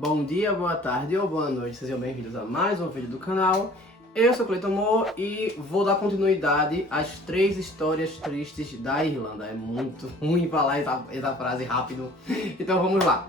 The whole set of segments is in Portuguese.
Bom dia, boa tarde ou boa noite, sejam bem-vindos a mais um vídeo do canal. Eu sou Cleiton Moore e vou dar continuidade às 3 histórias tristes da Irlanda. É muito ruim falar essa frase rápido, então vamos lá.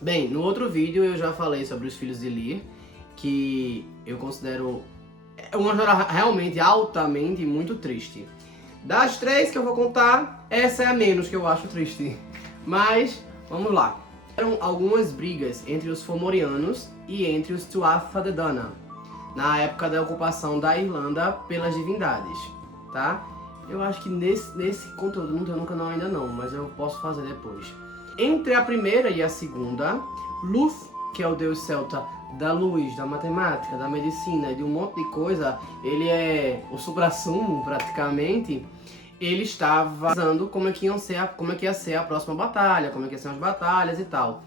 Bem, no outro vídeo eu já falei sobre os filhos de Lir, que eu considero uma história realmente altamente muito triste. Das 3 que eu vou contar, essa é a menos que eu acho triste. Mas, vamos lá. Eram algumas brigas entre os Fomorianos e entre os Tuatha De Danann, na época da ocupação da Irlanda pelas divindades, tá? Eu acho que nesse conteúdo não tem no canal ainda não, mas eu posso fazer depois. Entre a primeira e a segunda, Lugh, que é o deus celta da luz, da matemática, da medicina e de um monte de coisa, ele é o suprassumo praticamente. Ele estava pensando como é que ia ser a próxima batalha, como é que iam ser as batalhas e tal.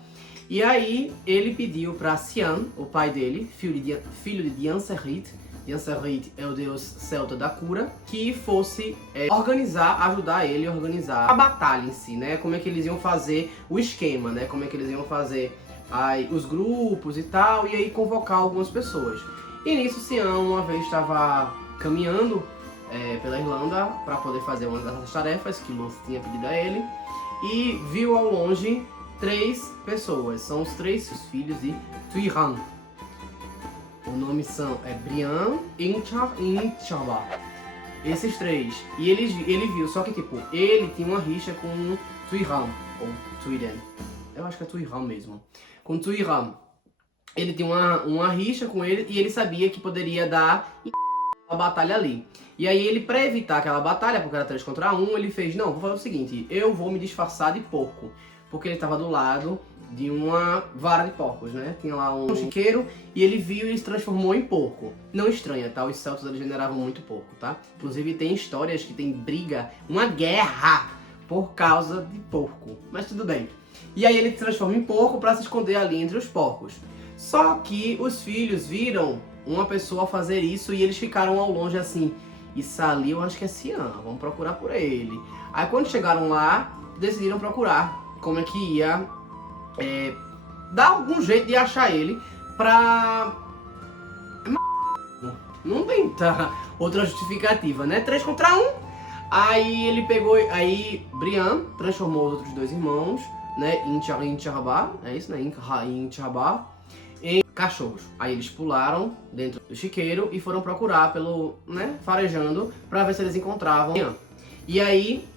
E aí ele pediu para Cian, o pai dele, filho de Diancerit, Diancerit é o deus celta da cura, que fosse ajudar ele a organizar a batalha em si, né? Como é que eles iam fazer o esquema, né? Como é que eles iam fazer os grupos e tal, e aí convocar algumas pessoas. E nisso Cian uma vez estava caminhando pela Irlanda para poder fazer uma dessas tarefas que Lugh tinha pedido a ele, e viu ao longe 3 pessoas, são os 3 filhos de Tuirann. O nome é Brian, Inchar e Incharbah. Esses 3. E ele viu, só que tipo, ele tinha uma rixa com Tuirann, ou Tuirann. Eu acho que é Tuirann mesmo. Com Tuirann. Ele tinha uma rixa com ele e ele sabia que poderia dar a batalha ali. E aí ele, para evitar aquela batalha, porque era 3 contra 1, ele fez, não, vou fazer o seguinte, eu vou me disfarçar de porco. Porque ele estava do lado de uma vara de porcos, né? Tinha lá um chiqueiro e ele viu e se transformou em porco. Não estranha, tá? Os celtas eles generavam muito porco, tá? Inclusive tem histórias que tem briga, uma guerra por causa de porco. Mas tudo bem. E aí ele se transforma em porco para se esconder ali entre os porcos. Só que os filhos viram uma pessoa fazer isso e eles ficaram ao longe assim, isso ali eu acho que é Cian, vamos procurar por ele. Aí quando chegaram lá, decidiram procurar como é que ia dar algum jeito de achar ele pra... Não tem outra justificativa, né? 3 contra 1. Aí ele pegou, aí Brian transformou os outros 2 irmãos, né? Inchar e Incharbah, é isso, né? Inchar e Incharbah, em cachorros. Aí eles pularam dentro do chiqueiro e foram procurar pelo, né, farejando, pra ver se eles encontravam. E aí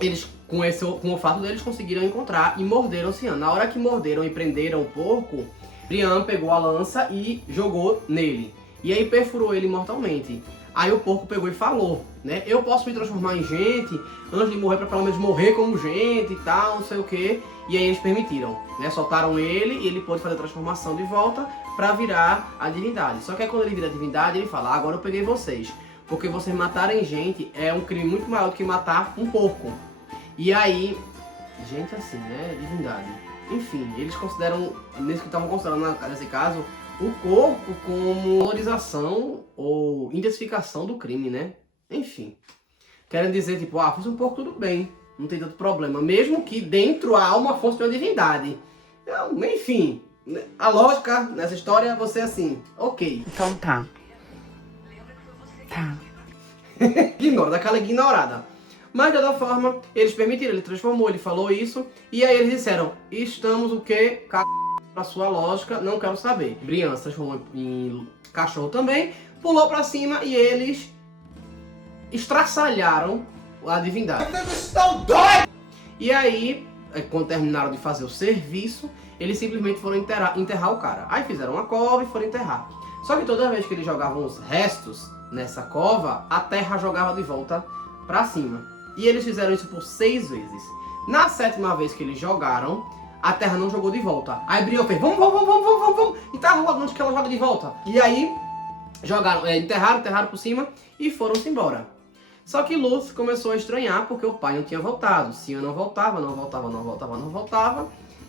eles, com o fato deles, conseguiram encontrar e morderam Cian. Na hora que morderam e prenderam o porco, Brian pegou a lança e jogou nele. E aí perfurou ele mortalmente. Aí o porco pegou e falou, né? Eu posso me transformar em gente antes de morrer, pra pelo menos morrer como gente e tal, não sei o que. E aí eles permitiram, né? Soltaram ele e ele pôde fazer a transformação de volta pra virar a divindade. Só que aí quando ele vira a divindade, ele fala, agora eu peguei vocês. Porque vocês matarem gente é um crime muito maior do que matar um porco. E aí, gente assim, né? Divindade. Enfim, eles consideram, nesse que estavam considerando nesse caso, o corpo como valorização ou intensificação do crime, né? Enfim. Querem dizer, tipo, fosse um porco, tudo bem. Não tem tanto problema. Mesmo que dentro a alma fosse uma divindade. Enfim, a lógica nessa história é você assim, ok. Então tá. Tá. Ignora, daquela ignorada. Mas de toda forma, eles permitiram, ele transformou, ele falou isso. E aí eles disseram, estamos o quê? Pra sua lógica, não quero saber. Brian se transformou em cachorro também, pulou pra cima e eles estraçalharam a divindade. Vocês estão doidos! E aí, quando terminaram de fazer o serviço, eles simplesmente foram enterrar o cara. Aí fizeram uma cova e foram enterrar. Só que toda vez que eles jogavam os restos nessa cova, a terra jogava de volta pra cima. E eles fizeram isso por 6 vezes. Na 7ª vez que eles jogaram, a terra não jogou de volta. Aí Brian fez, vamos. E tá rolando antes que ela joga de volta. E aí, jogaram, enterraram por cima e foram-se embora. Só que Lugh começou a estranhar porque o pai não tinha voltado. Cian não voltava.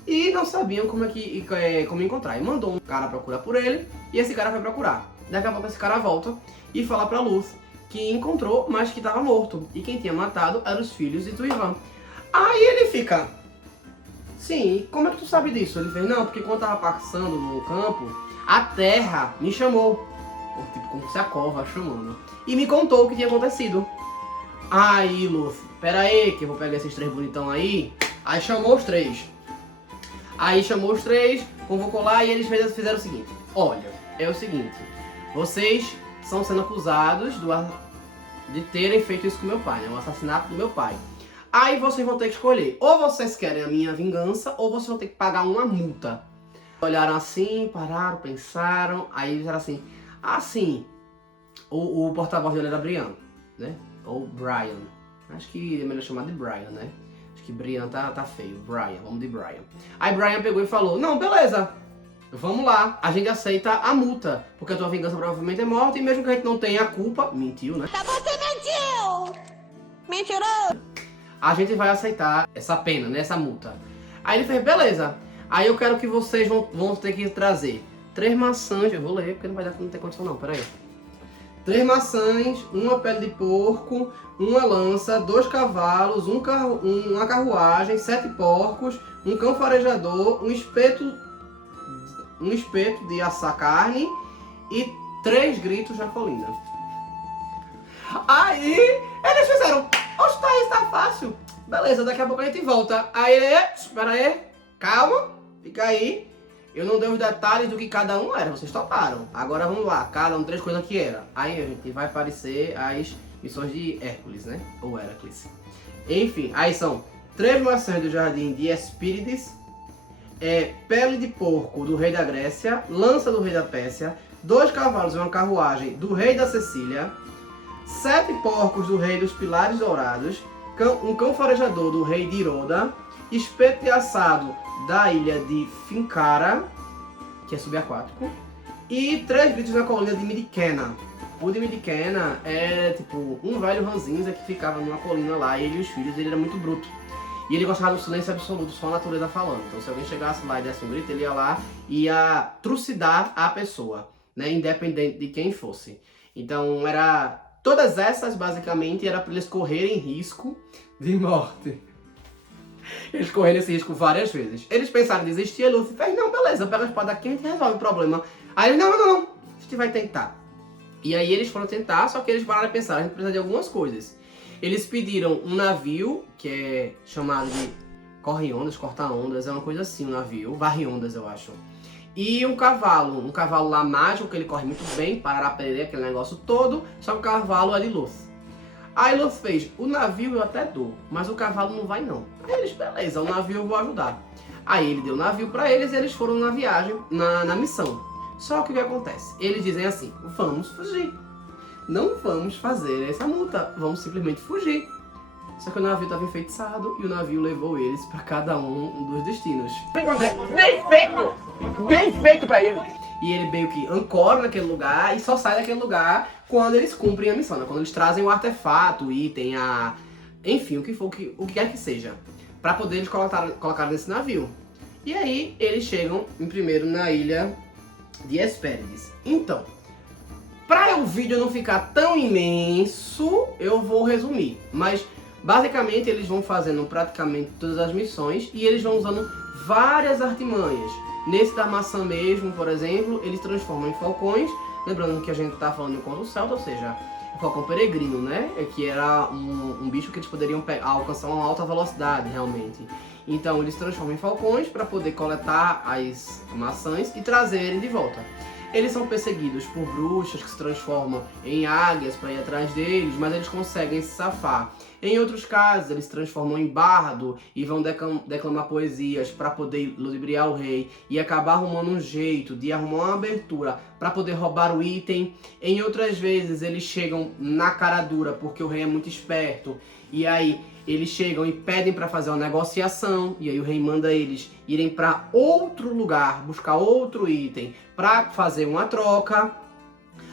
E não sabiam como encontrar. E mandou um cara procurar por ele. E esse cara foi procurar. Daqui a pouco esse cara volta e fala pra Lugh que encontrou, mas que estava morto. E quem tinha matado eram os filhos de Tuirann. Aí ele fica... Sim, como é que tu sabe disso? Ele fez, não, porque quando eu tava passando no campo, a terra me chamou. Tipo, como se a cova chamando. E me contou o que tinha acontecido. Aí, Luffy, pera aí, que eu vou pegar esses 3 bonitão aí. Aí chamou os 3. Aí chamou os 3, convocou lá e eles fizeram o seguinte. Olha, é o seguinte. Vocês estão sendo acusados de terem feito isso com meu pai, né? O assassinato do meu pai. Aí vocês vão ter que escolher. Ou vocês querem a minha vingança, ou vocês vão ter que pagar uma multa. Olharam assim, pararam, pensaram. Aí disseram assim. Assim, o porta-voz dele era Brian, né? Ou Brian. Acho que é melhor chamar de Brian, né? Acho que Brian tá feio. Brian, vamos de Brian. Aí Brian pegou e falou, não, beleza. Vamos lá, a gente aceita a multa. Porque a tua vingança provavelmente é morte. E mesmo que a gente não tenha a culpa... Mentiu, né? Você mentiu! Mentiroso! A gente vai aceitar essa pena, né? Essa multa. Aí ele fez, beleza. Aí eu quero que vocês vão ter que trazer 3 maçãs, eu vou ler porque não tem condição não, peraí. 3 maçãs, uma pele de porco, uma lança, 2 cavalos, uma carruagem, 7 porcos, um cão farejador, um espeto de assar carne e 3 gritos na colina. Aí eles fizeram, oxe, tá aí, tá fácil. Beleza, daqui a pouco a gente volta. Aí ele, espera aí, calma, fica aí. Eu não dei os detalhes do que cada um era, vocês toparam. Agora vamos lá, cada um 3 coisas que era. Aí a gente vai aparecer as missões de Hércules, né? Ou Heracles. Enfim, aí são 3 maçãs do jardim de Hespírides, pele de porco do rei da Grécia, lança do rei da Pérsia, 2 cavalos e uma carruagem do rei da Sicília, 7 porcos do rei dos Pilares Dourados, um cão farejador do rei de Iroda, espeto de assado da ilha de Fincara, que é subaquático, e 3 gritos na colina de Midikena. O de Midikena é tipo um velho ranzinza que ficava numa colina lá, ele e os filhos, ele era muito bruto. E ele gostava do silêncio absoluto, só a natureza falando. Então se alguém chegasse lá e desse um grito, ele ia lá e ia trucidar a pessoa, né, independente de quem fosse. Então era... Todas essas, basicamente, era para eles correrem risco de morte. Eles correram esse risco várias vezes. Eles pensaram em desistir, a Luffy fez, não, beleza, pega a espada aqui e a gente resolve o problema. Aí eles, não, a gente vai tentar. E aí eles foram tentar, só que eles pararam de pensar, a gente precisa de algumas coisas. Eles pediram um navio, que é chamado de corre-ondas, corta-ondas, é uma coisa assim, um navio, varre-ondas, eu acho. E um cavalo lá mágico, que ele corre muito bem, parará perder aquele negócio todo, só que o cavalo é de Luffy. Aí Luffy fez, o navio eu até dou, mas o cavalo não vai não. Aí eles, beleza, o navio eu vou ajudar. Aí ele deu o navio pra eles e eles foram na viagem, na missão. Só que o que acontece? Eles dizem assim, vamos fugir. Não vamos fazer essa multa, vamos simplesmente fugir. Só que o navio estava enfeitiçado e o navio levou eles para cada um dos destinos. Bem feito para ele. E ele meio que ancora naquele lugar e só sai daquele lugar quando eles cumprem a missão, né? Quando eles trazem o artefato, o item, enfim, o que for, o que quer que seja, para poder eles colocar nesse navio. E aí eles chegam primeiro na ilha de Hespérides. Então, para o vídeo não ficar tão imenso, eu vou resumir, mas basicamente eles vão fazendo praticamente todas as missões e eles vão usando várias artimanhas. Nesse da maçã mesmo, por exemplo, eles transformam em falcões. Lembrando que a gente tá falando de um conto celta, ou seja, o falcão peregrino, né? Que era um bicho que eles poderiam alcançar uma alta velocidade, realmente. Então eles transformam em falcões para poder coletar as maçãs e trazerem de volta. Eles são perseguidos por bruxas que se transformam em águias para ir atrás deles, mas eles conseguem se safar. Em outros casos, eles se transformam em bardo e vão declamar poesias para poder ludibriar o rei e acabar arrumando um jeito de arrumar uma abertura para poder roubar o item. Em outras vezes, eles chegam na cara dura porque o rei é muito esperto e aí eles chegam e pedem para fazer uma negociação e aí o rei manda eles irem para outro lugar, buscar outro item para fazer uma troca.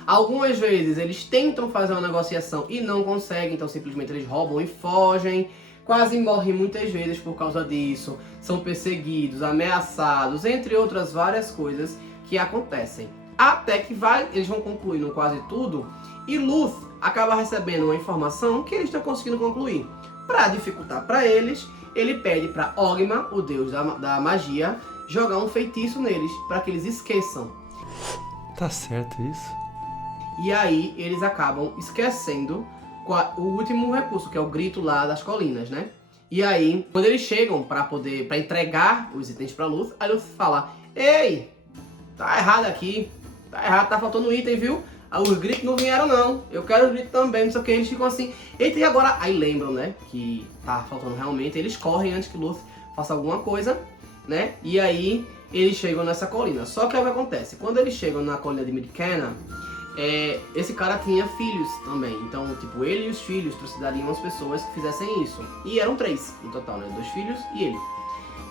Algumas vezes eles tentam fazer uma negociação e não conseguem, então simplesmente eles roubam e fogem. Quase morrem muitas vezes por causa disso, são perseguidos, ameaçados, entre outras várias coisas que acontecem. Até que eles vão concluindo quase tudo e Luffy acaba recebendo uma informação que eles estão conseguindo concluir. Para dificultar para eles, ele pede para Ogma, o deus da magia, jogar um feitiço neles, para que eles esqueçam. Tá certo isso? E aí eles acabam esquecendo o último recurso, que é o grito lá das colinas, né? E aí, quando eles chegam para entregar os itens para Lúthien, a Lúthien fala: ei, tá errado aqui, tá errado, tá faltando item, viu? Os gritos não vieram não, eu quero os gritos também, não sei o que, eles ficam assim, eita, e agora? Aí lembram, né, que tá faltando realmente, eles correm antes que Lúthien faça alguma coisa, né? E aí eles chegam nessa colina. Só que o que acontece? Quando eles chegam na colina de Midkenna, esse cara tinha filhos também. Então, tipo, ele e os filhos precisariam as pessoas que fizessem isso. E eram 3 no total, né? 2 filhos e ele.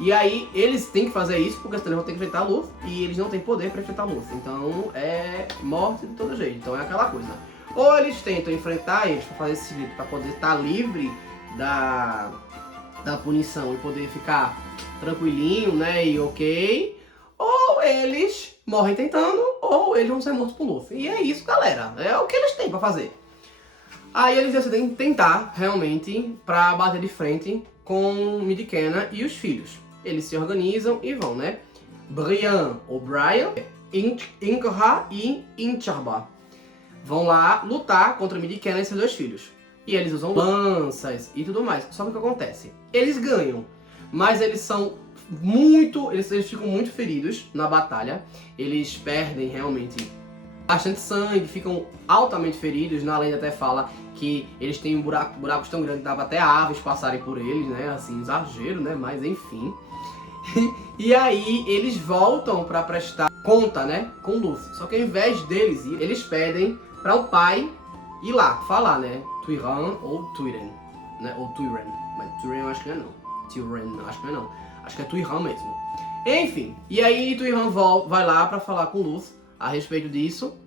E aí, eles têm que fazer isso, porque senão eles vão ter que enfrentar a Lúthien, e eles não têm poder pra enfrentar a Lúthien. Então, é morte de todo jeito. Então, é aquela coisa. Ou eles tentam enfrentar eles pra fazer esse grito, pra poder estar livre da punição e poder ficar tranquilinho, né? E ok. Ou eles morrem tentando, ou eles vão ser mortos por Lúthien. E é isso, galera. É o que eles têm pra fazer. Aí eles decidem tentar, realmente, pra bater de frente com Midkenna e os filhos. Eles se organizam e vão, né? Brian ou Brian, Inkha e Incharba vão lá lutar contra Midkenna e seus 2 filhos. E eles usam lanças e tudo mais. Só que o que acontece? Eles ganham, mas eles são eles ficam muito feridos na batalha. Eles perdem realmente bastante sangue, ficam altamente feridos. Na lenda até fala que eles têm buracos tão grandes que dava até aves passarem por eles, né? Assim, exagero, né? Mas enfim. E aí eles voltam pra prestar conta, né? Com Lúthien. Só que ao invés deles ir, eles pedem para o pai ir lá, falar, né? Tuiran ou Tuiren, né? Ou Tuiren. Mas Tuiren eu acho que não é não. Tuiren, acho que não é não. Acho que é Tuiran mesmo. Enfim, e aí Tuiran vai lá pra falar com Lúthien a respeito disso.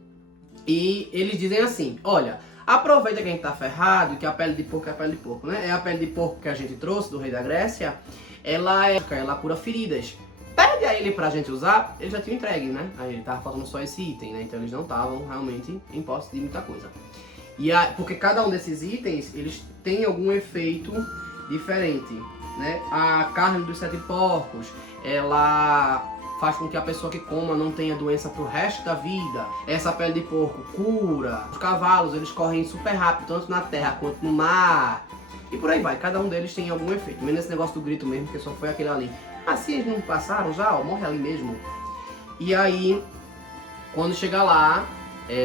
E eles dizem assim: olha, aproveita que a gente tá ferrado, que a pele de porco é a pele de porco, né? É a pele de porco que a gente trouxe do rei da Grécia. Ela cura feridas. Pede a ele pra gente usar, ele já tinha entregue, né? Aí ele tava faltando só esse item, né? Então eles não estavam realmente em posse de muita coisa. Porque cada um desses itens, eles têm algum efeito diferente, né? A carne dos 7 porcos, ela faz com que a pessoa que coma não tenha doença pro resto da vida. Essa pele de porco cura. Os cavalos, eles correm super rápido, tanto na terra quanto no mar. E por aí vai, cada um deles tem algum efeito. Menos esse negócio do grito mesmo, que só foi aquele ali. Ah, se eles não passaram já, ó, morre ali mesmo. E aí, quando chega lá,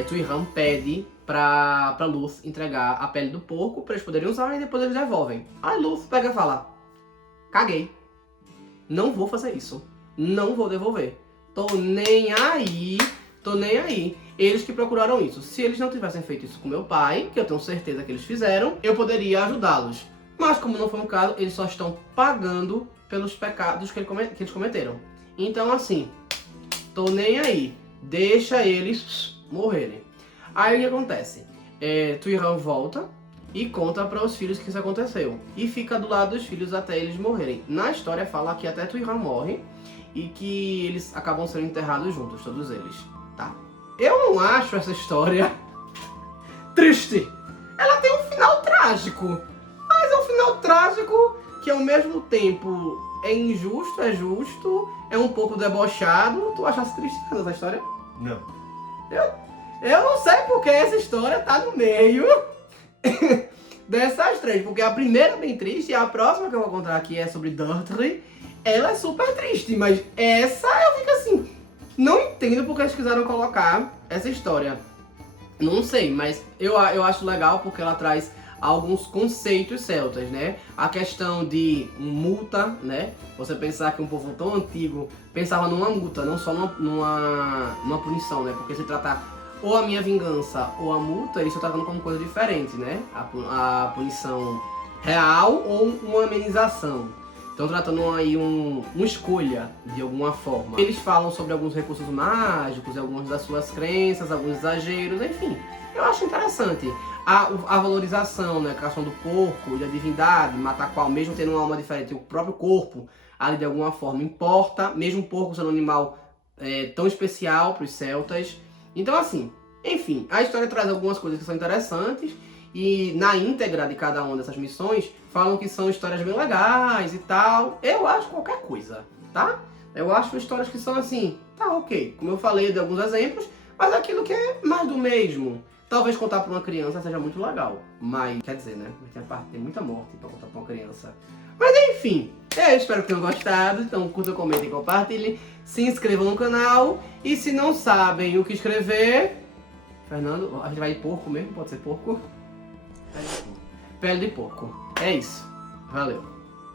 Tuiran pede pra Lúthien entregar a pele do porco pra eles poderem usar e depois eles devolvem. Aí Lúthien pega e fala: caguei. Não vou fazer isso. Não vou devolver. Tô nem aí. Tô nem aí. Eles que procuraram isso. Se eles não tivessem feito isso com meu pai, que eu tenho certeza que eles fizeram, eu poderia ajudá-los. Mas como não foi um caso, eles só estão pagando pelos pecados que eles cometeram. Então assim, tô nem aí. Deixa eles morrerem. Aí o que acontece? Tuiran volta e conta para os filhos que isso aconteceu. E fica do lado dos filhos até eles morrerem. Na história fala que até Tuiran morre e que eles acabam sendo enterrados juntos, todos eles, tá? Eu não acho essa história triste. Ela tem um final trágico. Mas é um final trágico que ao mesmo tempo é injusto, é justo, é um pouco debochado. Tu achasse triste essa história? Não. Eu não sei porque essa história tá no meio dessas 3. Porque a primeira é bem triste e a próxima que eu vou contar aqui é sobre Durtry. Ela é super triste, mas essa eu fico assim, não entendo porque eles quiseram colocar essa história. Não sei, mas eu acho legal porque ela traz alguns conceitos celtas, né? A questão de multa, né? Você pensar que um povo tão antigo pensava numa multa, não só numa punição, né? Porque se tratar ou a minha vingança ou a multa, eles estão tratando como coisa diferente, né? A punição real ou uma amenização. Estão tratando aí uma escolha, de alguma forma. Eles falam sobre alguns recursos mágicos, algumas das suas crenças, alguns exageros, enfim. Eu acho interessante. A valorização, né, a questão do porco e da divindade, matar qual, mesmo tendo uma alma diferente, o próprio corpo, ali de alguma forma, importa, mesmo o porco sendo um animal tão especial para os celtas. Então assim, enfim, a história traz algumas coisas que são interessantes e na íntegra de cada uma dessas missões falam que são histórias bem legais e tal. Eu acho qualquer coisa, tá? Eu acho histórias que são assim, tá ok. Como eu falei, de alguns exemplos, mas aquilo que é mais do mesmo. Talvez contar pra uma criança seja muito legal, mas quer dizer, né? Tem muita morte pra contar pra uma criança. Mas enfim, eu espero que tenham gostado. Então curta, comentem, compartilhem, se inscrevam no canal. E se não sabem o que escrever... Fernando, a gente vai de porco mesmo? Pode ser porco? Pele de porco. É isso. Valeu.